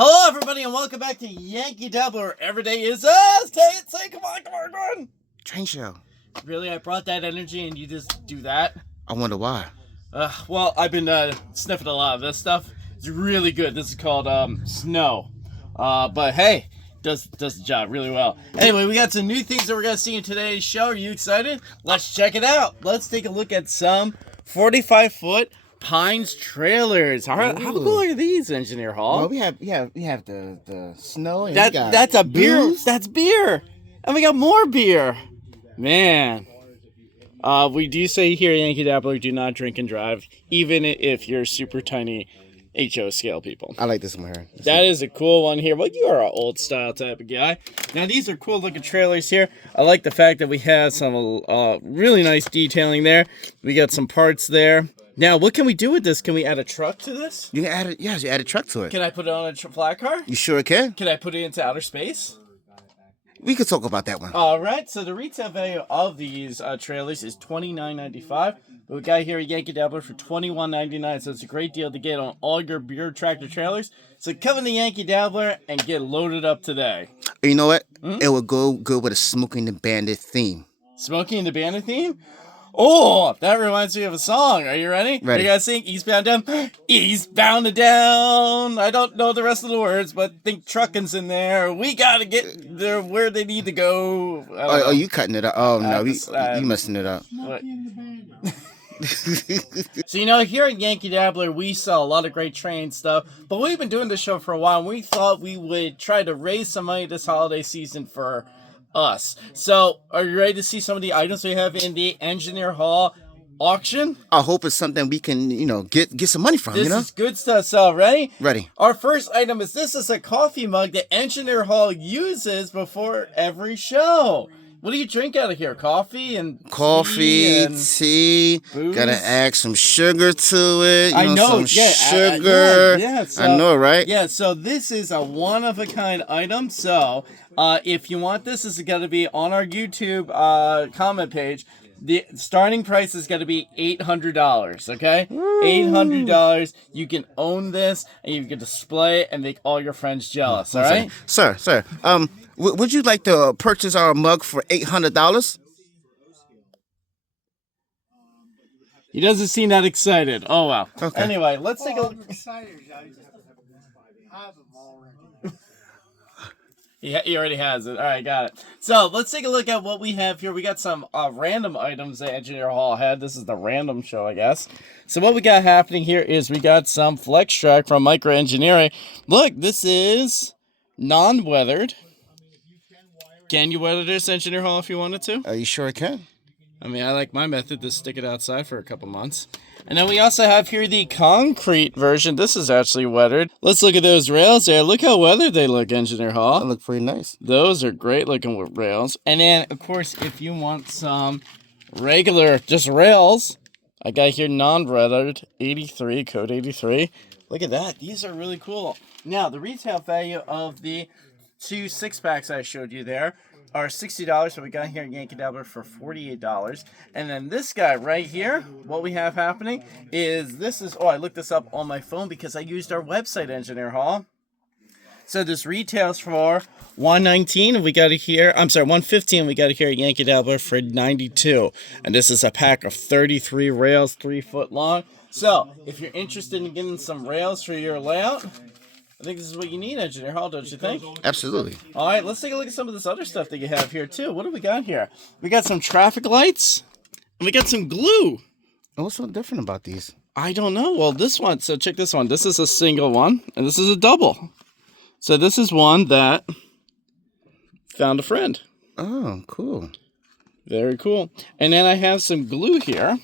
Hello, everybody, and welcome back to Yankee Dabbler. Every day is us. Say, come on. Train show. Really, I brought that energy, and you just do that? I wonder why. Well, I've been sniffing a lot of this stuff. It's really good. This is called Snow. But hey, does the job really well. Anyway, we got some new things that we're gonna see in today's show. Are you excited? Let's check it out. Let's take a look at some 45-foot Pines trailers. How cool are these, Engineer Hall? Well, we have the snow. And that's a beer. booze. That's beer, and we got more beer. Man, we do say here at Yankee Dabbler, do not drink and drive, even if you're super tiny HO scale people. I like this one here. That is a cool one here. Well, you are an old style type of guy. Now, these are cool looking trailers here. I like the fact that we have some really nice detailing there. We got some parts there. Now, what can we do with this? Can we add a truck to this? You can add it. Yes, you add a truck to it. Can I put it on a flat car? You sure can. Can I put it into outer space? We could talk about that one. All right. So the retail value of these trailers is $29.95. But we got here at Yankee Dabbler for $21.99. So it's a great deal to get on all your beer tractor trailers. So come in the Yankee Dabbler and get loaded up today. You know what? It would go good with a Smoking the Bandit theme. Smoking the Bandit theme? Oh, that reminds me of a song. Are you ready? Ready. You guys sing Eastbound Down? Eastbound and down. I don't know the rest of the words, but think trucking's in there. We got to get there where they need to go. Oh, you cutting it up? Oh, no, you messing it up. What? So, here at Yankee Dabbler, we sell a lot of great train stuff, but we've been doing this show for a while, and we thought we would try to raise some money this holiday season for us. So, are you ready to see some of the items we have in the Engineer Hall auction? I hope it's something we can, get some money from, This is good stuff. So, ready? Ready. Our first item is this is a coffee mug that Engineer Hall uses before every show. What do you drink out of here? Coffee and tea. Booze? Gotta add some sugar to it. I know. Some sugar. So, I know, right? Yeah, so this is a one-of-a-kind item. So, if you want this is going to be on our YouTube comment page. The starting price is going to be $800, okay? $800. You can own this, and you can display it and make all your friends jealous, all right? Sir, would you like to purchase our mug for $800? He doesn't seem that excited. Oh, wow. Okay. Anyway, let's take a look. I'm excited. I have them already. He already has it. All right, got it. So let's take a look at what we have here. We got some random items that Engineer Hall had. This is the random show, I guess. So what we got happening here is we got some flex track from Micro Engineering. Look, this is non-weathered. Can you weather this, Engineer Hall, if you wanted to? Are you sure I can? I mean, I like my method to stick it outside for a couple months. And then we also have here the concrete version. This is actually weathered. Let's look at those rails there. Look how weathered they look, Engineer Hall. They look pretty nice. Those are great looking rails. And then, of course, if you want some regular, just rails, I got here non-weathered, 83, code 83. Look at that. These are really cool. Now, the retail value of the 2 6-packs I showed you there are $60, so we got here at Yankee Dabbler for $48. And then this guy right here, what we have happening is I looked this up on my phone because I used our website, Engineer Hall. So this retails for $119, and we got it here. I'm sorry, $115. We got it here at Yankee Dabbler for $92. And this is a pack of 33 rails, 3 foot long. So if you're interested in getting some rails for your layout, I think this is what you need, Engineer Hall, don't you think? Absolutely. All right, let's take a look at some of this other stuff that you have here, too. What do we got here? We got some traffic lights, and we got some glue. What's so different about these? I don't know. Well, this one, so check this one. This is a single one, and this is a double. So this is one that found a friend. Oh, cool. Very cool. And then I have some glue here.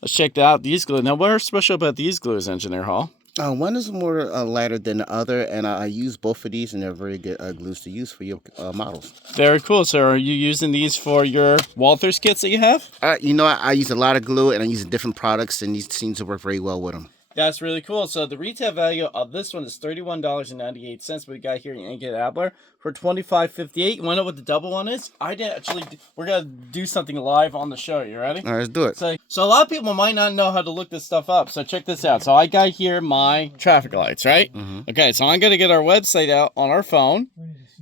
Let's check out these glue. Now, what's special about these glues, Engineer Hall? One is more lighter than the other, and I use both of these, and they're very good glues to use for your models. Very cool. So are you using these for your Walthers kits that you have? I use a lot of glue, and I use different products, and these seem to work very well with them. That's really cool. So the retail value of this one is $31.98. We got here Yankee Dabbler for $25.58. You want to know what the double one is? We're gonna do something live on the show. You ready? All right, let's do it. So a lot of people might not know how to look this stuff up. So check this out. So I got here my traffic lights, right? Okay, so I'm gonna get our website out on our phone,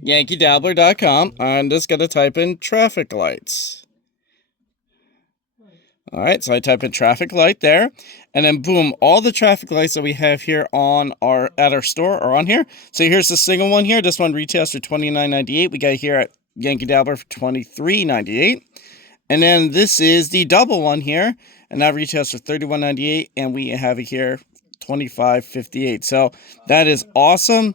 yankeedabbler.com. I'm just gonna type in traffic lights. All right, so I type in traffic light there, and then boom, all the traffic lights that we have here at our store are on here. So here's the single one here. This one retails for $29.98. We got here at Yankee Dabbler for $23.98. And then this is the double one here, and that retails for $31.98, and we have it here $25.58. So that is awesome.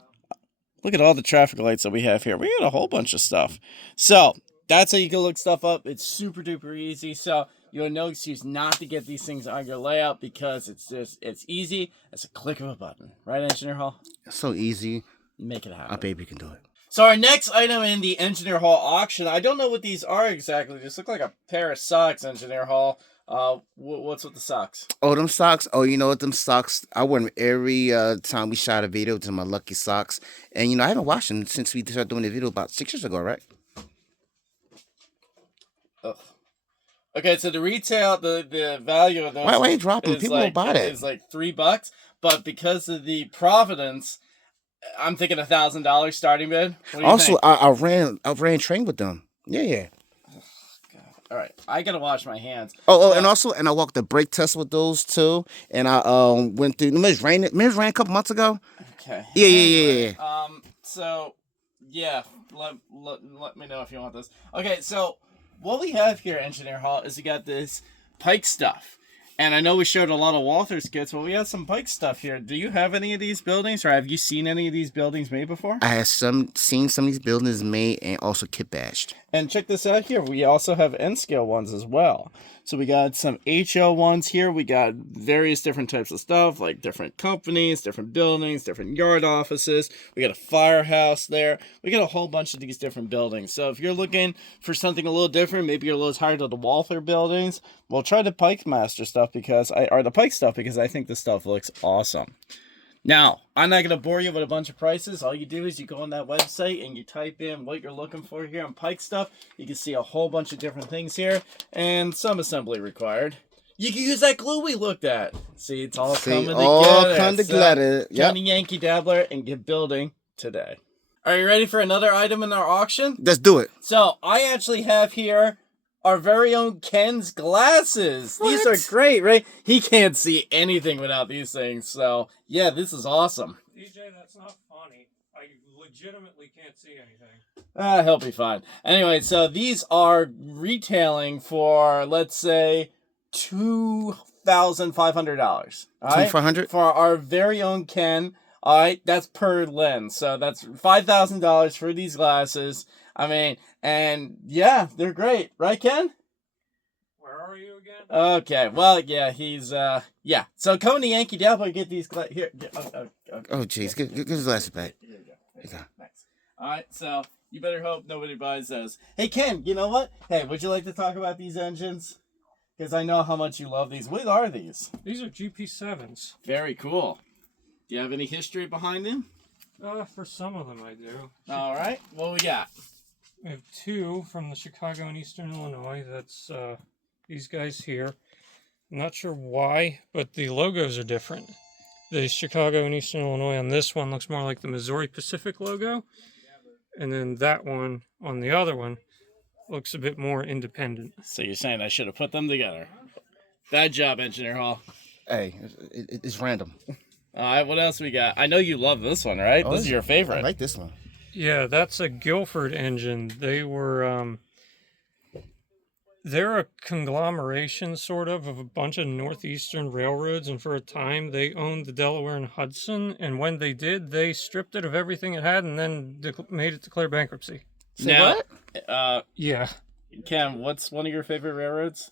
Look at all the traffic lights that we have here. We got a whole bunch of stuff. So that's how you can look stuff up. It's super duper easy. So you have no excuse not to get these things on your layout because it's easy. It's a click of a button. Right, Engineer Hall? It's so easy. Make it happen. Our baby can do it. So our next item in the Engineer Hall auction, I don't know what these are exactly. They just look like a pair of socks, Engineer Hall. What's with the socks? Oh, them socks. Oh, you know what? Them socks. I wear them every time we shot a video to my lucky socks. And, you know, I haven't washed them since we started doing the video about 6 years ago, right? Ugh. Okay, so the retail, the value of those. Why are you dropping? People don't buy that. It's like $3, but because of the Providence, I'm thinking $1,000 starting bid. What do you Also, think? I ran train with them. Yeah. All right, I gotta wash my hands. And I walked the brake test with those too. And I went through. Remember it ran a couple months ago. Okay. Yeah. So yeah, let me know if you want this. Okay, so what we have here, Engineer Hall, is we got this Pikestuff. And I know we showed a lot of Walthers kits, but we have some Pikestuff here. Do you have any of these buildings, or have you seen any of these buildings made before? I have seen some of these buildings made and also kit bashed. And check this out here. We also have N-scale ones as well. So we got some HL ones here. We got various different types of stuff, like different companies, different buildings, different yard offices. We got a firehouse there. We got a whole bunch of these different buildings. So if you're looking for something a little different, maybe you're a little tired of the Walther buildings, well, try the Pikestuff stuff because I think this stuff looks awesome. Now, I'm not going to bore you with a bunch of prices. All you do is you go on that website and you type in what you're looking for here on Pikestuff. You can see a whole bunch of different things here and some assembly required. You can use that glue we looked at. See, it's all coming together. Yep. Johnny Yankee Dabbler and get building today. Are you ready for another item in our auction? Let's do it. So, I actually have here our very own Ken's glasses. What? These are great, right? He can't see anything without these things. So, yeah, this is awesome. DJ, that's not funny. I legitimately can't see anything. He'll be fine. Anyway, so these are retailing for, let's say, $2,500. $2,500? For our very own Ken. All right, that's per lens. So that's $5,000 for these glasses. I mean, and yeah, they're great. Right, Ken? Where are you again? Okay, well, yeah, he's, yeah. So come to Yankee Dabbler, get these here. Oh, jeez. Give his glasses back. Here you go. Here you go. Nice. All right, so you better hope nobody buys those. Hey, Ken, you know what? Hey, would you like to talk about these engines? Because I know how much you love these. What are these? These are GP7s. Very cool. Do you have any history behind them? For some of them I do. All right, what we got? We have two from the Chicago and Eastern Illinois. That's these guys here. I'm not sure why, but the logos are different. The Chicago and Eastern Illinois on this one looks more like the Missouri Pacific logo. And then that one on the other one looks a bit more independent. So you're saying I should have put them together. Bad job, Engineer Hall. Hey, it's random. All right, what else we got? I know you love this one, right? Oh, This is your favorite. I like this one. Yeah, that's a Guilford engine. They were, they're a conglomeration, sort of a bunch of northeastern railroads, and for a time they owned the Delaware and Hudson, and when they did, they stripped it of everything it had and then made it declare bankruptcy. Say Now, what? Yeah, Cam, what's one of your favorite railroads?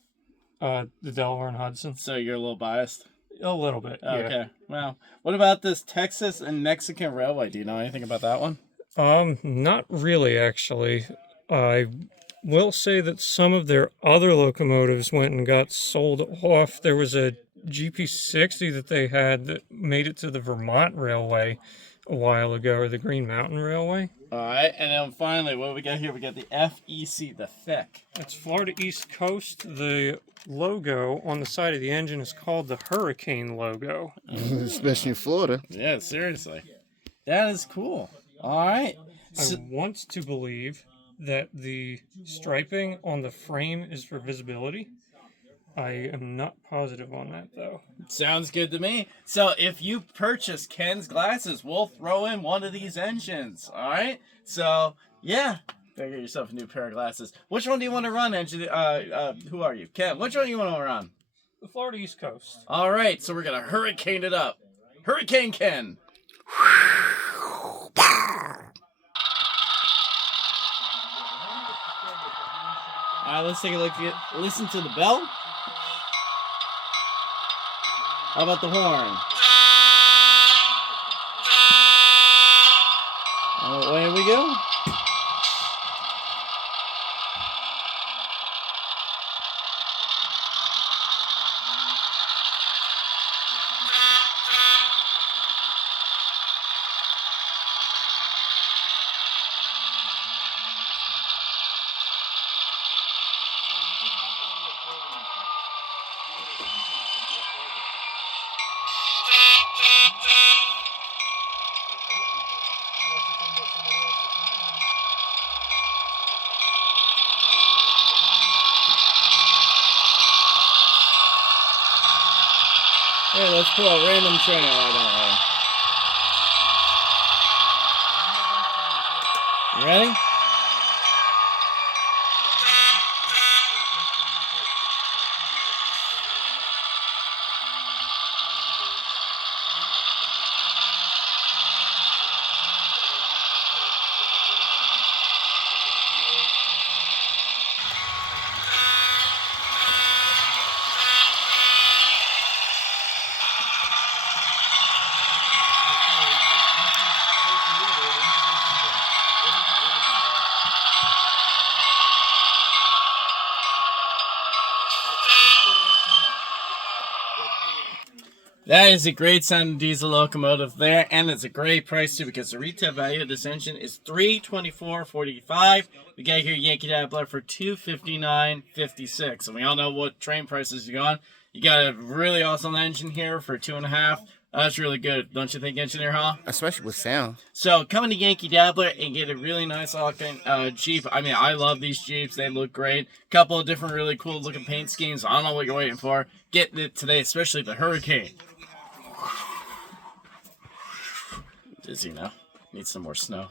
the Delaware and Hudson. So you're a little biased? A little bit, yeah. Okay, well, what about this Texas and Mexican Railway? Do you know anything about that one? Not really, actually. I will say that some of their other locomotives went and got sold off. There was a GP60 that they had that made it to the Vermont Railway a while ago, or the Green Mountain Railway. All right, and then finally, what do we got here? We got the FEC, the FEC. It's Florida East Coast. The logo on the side of the engine is called the Hurricane logo. Especially in Florida. Yeah, seriously. That is cool. All right. I want to believe that the striping on the frame is for visibility. I am not positive on that, though. Sounds good to me. So if you purchase Ken's glasses, we'll throw in one of these engines. All right. So yeah, go get yourself a new pair of glasses. Which one do you want to run, engine? Who are you, Ken? Which one do you want to run? The Florida East Coast. All right. So we're gonna hurricane it up. Hurricane Ken. All right. Let's take a look. Listen to the bell. How about the horn? Away we go. Hey, let's pull a random train right now. You ready? That is a great sounding diesel locomotive there, and it's a great price too because the retail value of this engine is $324.45. We got here Yankee Dabbler for $259.56, and we all know what train prices you got. You got a really awesome engine here for $2.5. That's really good, don't you think, Engineer Hall? Especially with sound. So come to Yankee Dabbler and get a really nice looking Jeep. I mean, I love these Jeeps. They look great. Couple of different really cool looking paint schemes. I don't know what you're waiting for. Get it today, especially the Hurricane. Dizzy now. Need some more snow.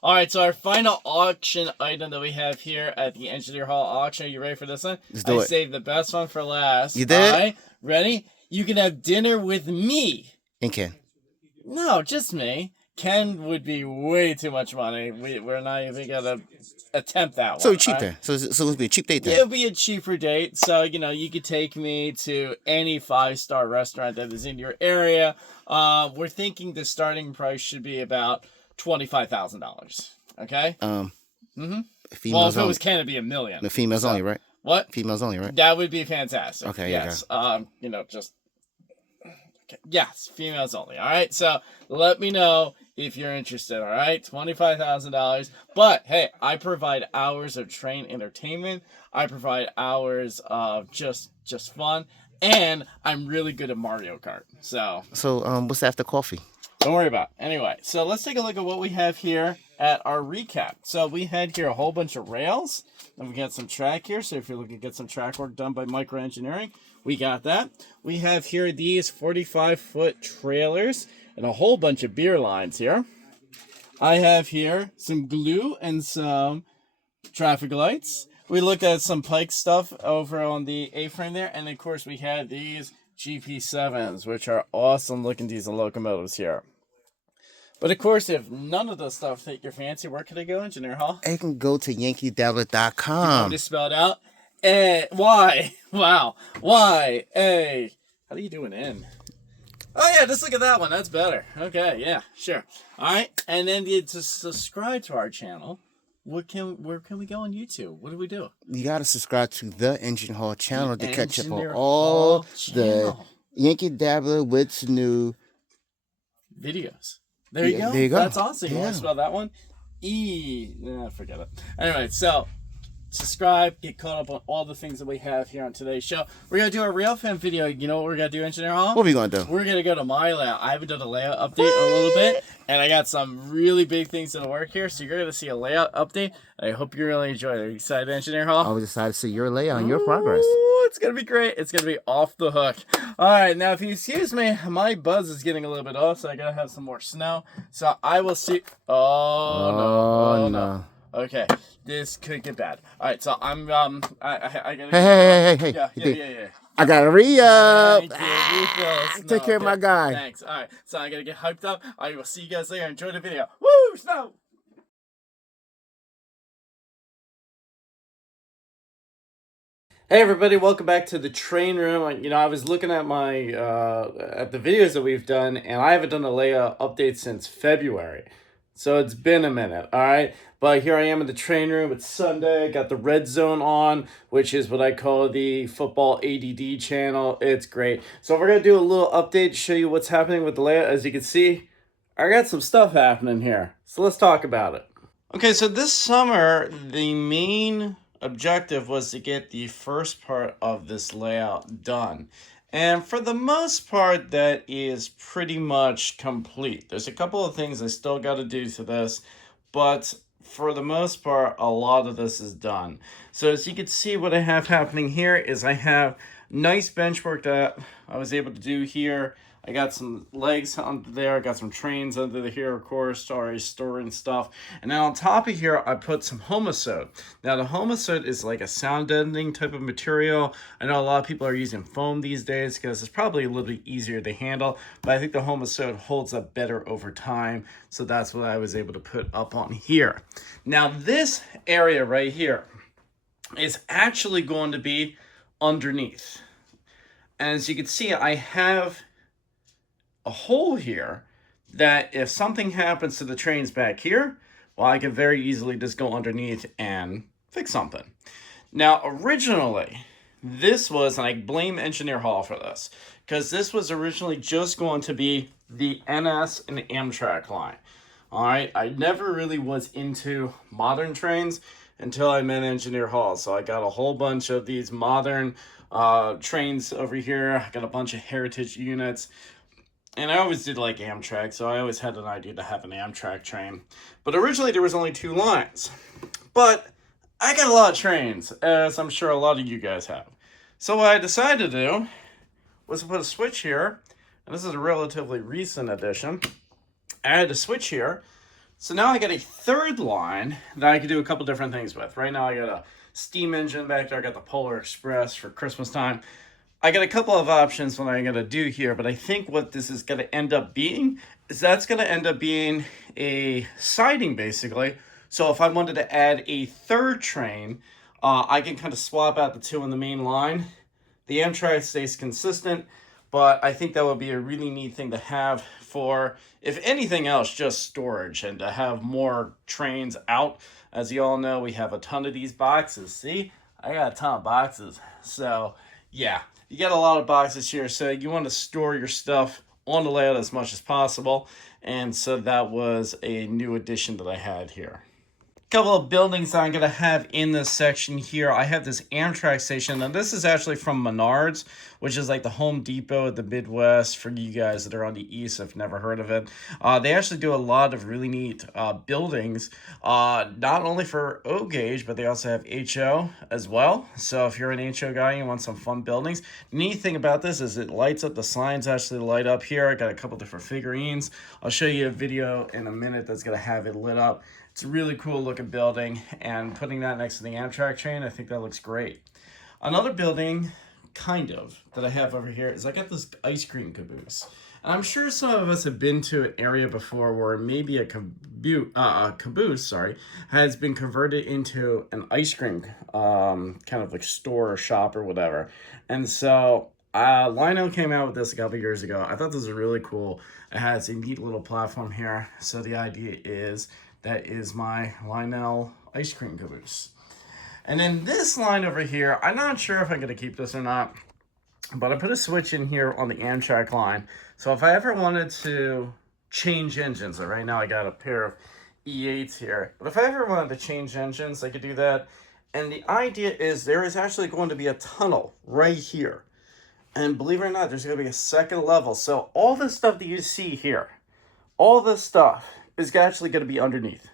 All right, so our final auction item that we have here at the Engineer Hall auction. Are you ready for this one? Let's do it. Saved the best one for last. You did? All right, ready? You can have dinner with me. And Ken. No, just me. Ken would be way too much money. We're not even gonna attempt that one. So cheap right? then. So it'll be a cheap date then. It'll be a cheaper date. So, you could take me to any 5-star restaurant that is in your area. We're thinking the starting price should be about $25,000. Okay? Females Well, if it only. was Ken, it'd be $1 million. The females only, right? What? Females only, right? That would be fantastic. Okay, yes. yeah. Just okay. Yes, females only. All right. So let me know if you're interested. All right, $25,000. But hey, I provide hours of train entertainment. I provide hours of just fun, and I'm really good at Mario Kart. So what's after coffee? don't worry about it. Anyway, so let's take a look at what we have here at our recap. So we had here a whole bunch of rails, and we got some track here. So if you're looking to get some track work done by Micro Engineering, we got that. We have here these 45-foot trailers and a whole bunch of beer lines here. I have here some glue and some traffic lights. We looked at some Pikestuff over on the A-frame there, and of course we had these GP7s, which are awesome looking diesel locomotives here. But of course, if none of those stuff take your fancy, where can I go, Engineer Hall? I can go to yankeedabbler.com. Just spell it out. Y. Wow. Y. A. How do you do an N? Oh yeah, just look at that one. That's better. Okay, yeah, sure. All right, and then to subscribe to our channel, where can we go on YouTube? What do we do? You got to subscribe to the Engine Hall channel to catch up on Engineer all Hall the channel. Yankee Dabbler with new videos. There you go. There you go. That's awesome. You want Yeah. to spell that one? Forget it. Anyway, so subscribe, get caught up on all the things that we have here on today's show. We're going to do a real fan video. You know what we're going to do, Engineer Hall? What are we going to do? We're going to go to my layout. I haven't done a layout update in a little bit, and I got some really big things in the work here, so you're going to see a layout update. I hope you really enjoy it. Are you excited, Engineer Hall? I was excited to see your layout and your progress. Ooh, it's going to be great. It's going to be off the hook. All right, now if you excuse me, my buzz is getting a little bit off, so I got to have some more snow. So I will see. Oh, no. Okay, this could get bad. All right, so I'm I gotta. Hey. Yeah. I got to re-up. Thank you. Refills. Take care of my guy. Thanks. All right, so I gotta get hyped up. I will see you guys later. Enjoy the video. Woo, snow. Hey everybody, welcome back to the train room. You know, I was looking at my at the videos that we've done, and I haven't done a layout update since February. So it's been a minute, all right? But here I am in the train room. It's Sunday. Got the red zone on, which is what I call the football ADD channel. It's great. So we're going to do a little update to show you what's happening with the layout. As you can see, I got some stuff happening here. So let's talk about it. Okay, so this summer, the main objective was to get the first part of this layout done. And for the most part, that is pretty much complete. There's a couple of things I still got to do to this, but for the most part, a lot of this is done. So as you can see, what I have happening here is I have nice bench work that I was able to do here. I got some legs under there. I got some trains under here, of course, already storing stuff. And then on top of here, I put some Homosode. Now, the Homosode is like a sound deadening type of material. I know a lot of people are using foam these days because it's probably a little bit easier to handle. But I think the Homosode holds up better over time. So that's what I was able to put up on here. Now, this area right here is actually going to be underneath. And as you can see, I have a hole here that if something happens to the trains back here, well, I can very easily just go underneath and fix something. Now, originally, this was, and I blame Engineer Hall for this, because this was originally just going to be the NS and Amtrak line. All right, I never really was into modern trains until I met Engineer Hall. So I got a whole bunch of these modern trains over here. I got a bunch of heritage units. And I always did like Amtrak, so I always had an idea to have an Amtrak train. But originally there was only 2 lines. But I got a lot of trains, as I'm sure a lot of you guys have. So what I decided to do was to put a switch here. And this is a relatively recent addition. I had a switch here. So now I got a 3rd line that I can do a couple different things with. Right now I got a steam engine back there. I got the Polar Express for Christmas time. I got a couple of options what I'm going to do here, but I think what this is going to end up being is that's going to end up being a siding, basically. So if I wanted to add a 3rd train, I can kind of swap out the 2 on the main line. The Amtrak stays consistent, but I think that would be a really neat thing to have for, if anything else, just storage and to have more trains out. As you all know, we have a ton of these boxes. See, I got a ton of boxes. So, yeah. You got a lot of boxes here, so you want to store your stuff on the layout as much as possible. And so that was a new addition that I had here. Couple of buildings that I'm going to have in this section here. I have this Amtrak station, and this is actually from Menards, which is like the Home Depot of the Midwest for you guys that are on the East if never heard of it. They actually do a lot of really neat buildings, not only for O gauge, but they also have HO as well. So if you're an HO guy and you want some fun buildings, the neat thing about this is it lights up. The signs actually light up here. I got a couple different figurines. I'll show you a video in a minute that's going to have it lit up. It's a really cool looking building, and putting that next to the Amtrak train, I think that looks great. Another building, kind of, that I have over here is I got this ice cream caboose. And I'm sure some of us have been to an area before where maybe a caboose, has been converted into an ice cream kind of like store or shop or whatever. And so Lionel came out with this a couple years ago. I thought this was really cool. It has a neat little platform here. So the idea is that is my Lionel ice cream caboose. And then this line over here, I'm not sure if I'm going to keep this or not, but I put a switch in here on the Amtrak line. So if I ever wanted to change engines, right now I got a pair of E8s here, but if I ever wanted to change engines, I could do that. And the idea is there is actually going to be a tunnel right here. And believe it or not, there's going to be a second level. So all this stuff that you see here, all this stuff is actually going to be underneath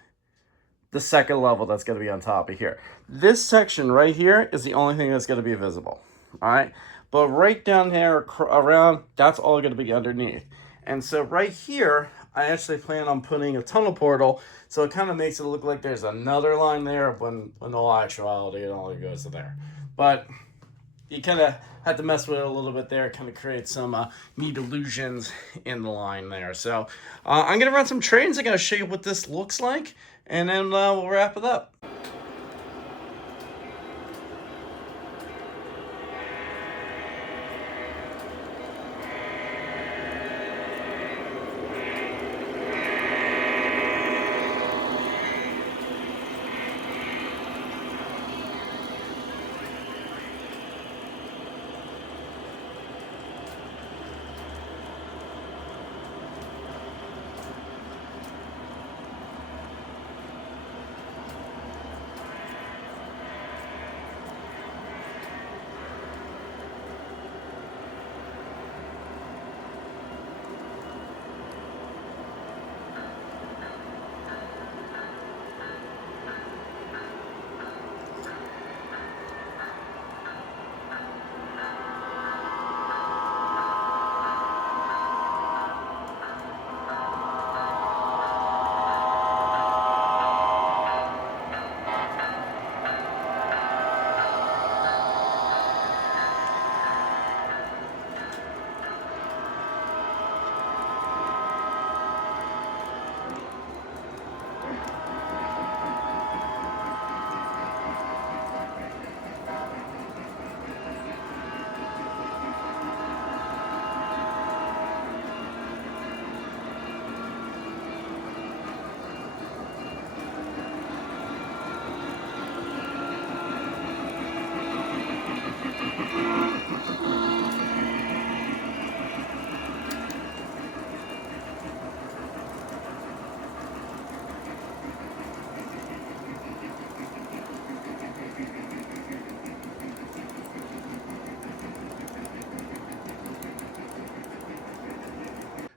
the second level that's going to be on top of here. This section right here is the only thing that's going to be visible. All right. But right down there around, that's all going to be underneath. And so right here, I actually plan on putting a tunnel portal. So it kind of makes it look like there's another line there when in all actuality, it only goes to there. But you kind of have to mess with it a little bit there, kind of create some neat illusions in the line there. So I'm going to run some trains. I'm going to show you what this looks like, and then we'll wrap it up.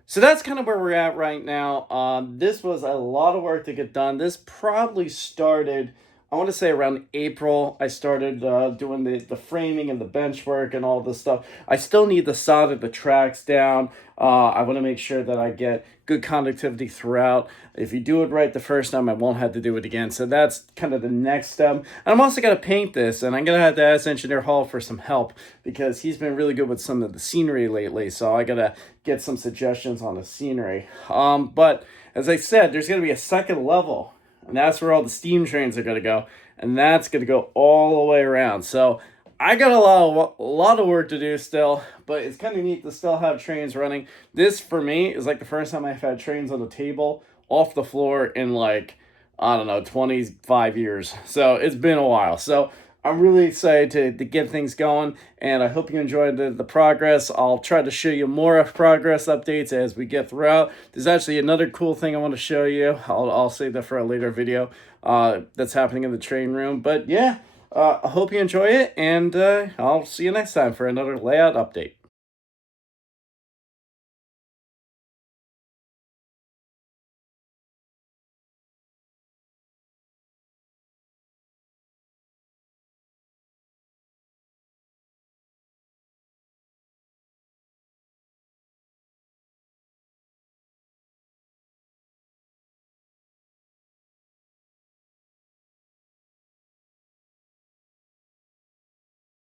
So that's kind of where we're at right now. This was a lot of work to get done. This probably started, I want to say around April. I started doing the framing and the bench work and all this stuff. I still need to solder the tracks down. I want to make sure that I get good conductivity throughout. If you do it right the first time, I won't have to do it again. So that's kind of the next step. And I'm also going to paint this, and I'm going to have to ask Engineer Hall for some help because he's been really good with some of the scenery lately. So I got to get some suggestions on the scenery. But as I said, there's going to be a second level, and that's where all the steam trains are going to go. And that's going to go all the way around. So I got a lot of work to do still, but it's kind of neat to still have trains running. This, for me, is like the first time I've had trains on the table, off the floor in like, I don't know, 25 years. So it's been a while. So I'm really excited to get things going, and I hope you enjoyed the progress. I'll try to show you more of progress updates as we get throughout. There's actually another cool thing I want to show you. I'll save that for a later video that's happening in the train room. But yeah. I hope you enjoy it, and I'll see you next time for another layout update.